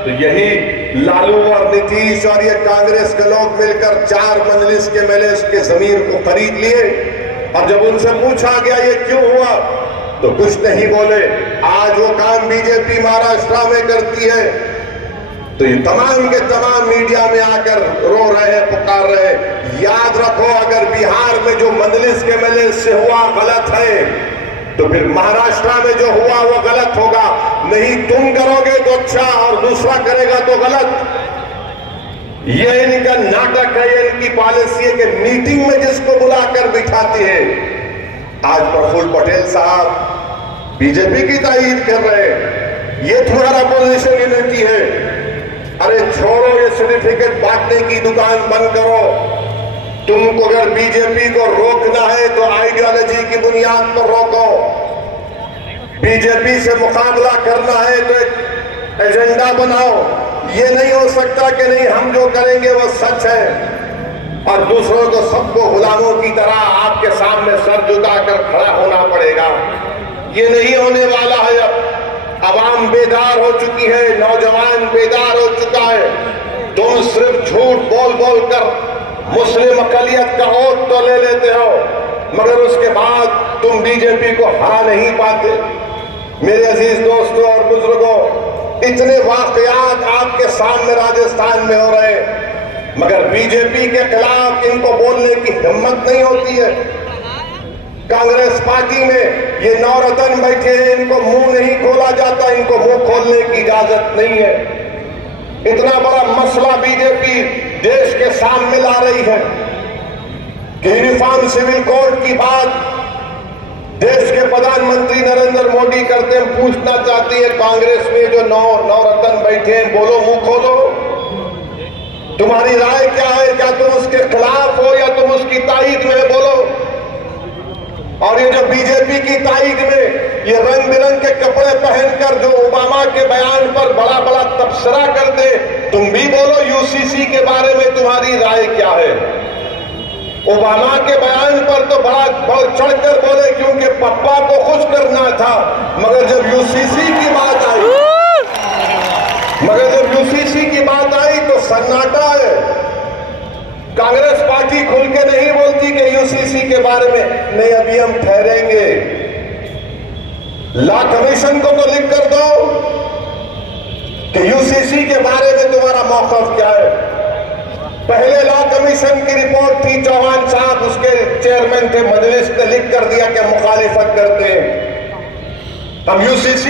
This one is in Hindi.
तो यही लालू और नीतीश और ये कांग्रेस के लोग मिलकर 4 मजलिस के एमएलए के जमीर को खरीद लिए। और जब उनसे पूछा गया ये क्यों हुआ तो कुछ नहीं बोले। आज वो काम बीजेपी महाराष्ट्र में करती है तो ये तमाम के तमाम मीडिया में आकर रो रहे हैं, पुकार रहे हैं। याद रखो, अगर बिहार में जो मजलिस के एमएलए से हुआ गलत है तो फिर महाराष्ट्र में जो हुआ वो गलत होगा। नहीं तुम करोगे तो अच्छा और दूसरा करेगा तो गलत। ये इनका नाटक है, ये इनकी पॉलिसी है कि मीटिंग में जिसको बुलाकर बिठाती है। आज प्रफुल्ल पटेल साहब बीजेपी की तारीफ कर रहे हैं, ये तुम्हारा पोजीशन यूनिटी है। अरे छोड़ो ये सर्टिफिकेट बांटने की दुकान बंद करो। तुमको अगर बीजेपी को रोकना है तो आइडियोलॉजी की बुनियाद पर रोको। बीजेपी से मुकाबला करना है तो एक एजेंडा बनाओ। ये नहीं हो सकता कि नहीं हम जो करेंगे वो सच है और दूसरों को सबको गुलामों की तरह आपके सामने सर झुकाकर खड़ा होना पड़ेगा। ये नहीं होने वाला है। अब आवाम बेदार हो चुकी है, नौजवान बेदार हो चुका है। तुम सिर्फ झूठ बोल बोल कर मुस्लिम अकलियत का वोट तो ले लेते हो मगर उसके बाद तुम बीजेपी को हरा नहीं पाते। मेरे अजीज दोस्तों और बुजुर्गों, इतने वाकयात आपके सामने राजस्थान में हो रहे हैं मगर बीजेपी के खिलाफ इनको बोलने की हिम्मत नहीं होती है। कांग्रेस पार्टी में ये नौरतन बैठे हैं, इनको मुंह नहीं खोला जाता, इनको मुंह खोलने की इजाजत नहीं है। इतना बड़ा मसला बीजेपी देश के सामने ला रही है कि यूनिफॉर्म सिविल कोड की बात देश के प्रधानमंत्री नरेंद्र मोदी करते हैं। पूछना चाहती है कांग्रेस में जो नौरतन बैठे हैं, बोलो मुंह खोलो, तुम्हारी राय क्या है? क्या तुम उसके खिलाफ हो या तुम उसकी ताईद में? बोलो। और ये जो बीजेपी की ताईद में ये रंग बिरंग के कपड़े पहनकर जो ओबामा के बयान पर बड़ा बड़ा तबसरा करते, तुम भी बोलो यूसीसी के बारे में तुम्हारी राय क्या है? ओबामा के बयान पर तो बड़ा बढ़ चढ़कर बोले क्योंकि पप्पा को खुश करना था मगर जब यूसीसी की बात आई तो सन्नाटा है। कांग्रेस पार्टी खुल के नहीं बोलती कि यूसीसी के बारे में नहीं, अभी हम ठहरेंगे। लॉ कमीशन को तो लिख कर दो कि यूसीसी के बारे में तुम्हारा मौक़िफ़ क्या है। पहले लॉ कमीशन की रिपोर्ट थी, चौहान साहब उसके चेयरमैन थे, मजलिस ने लिख कर दिया कि मुखालिफत करते हैं। हम यूसीसी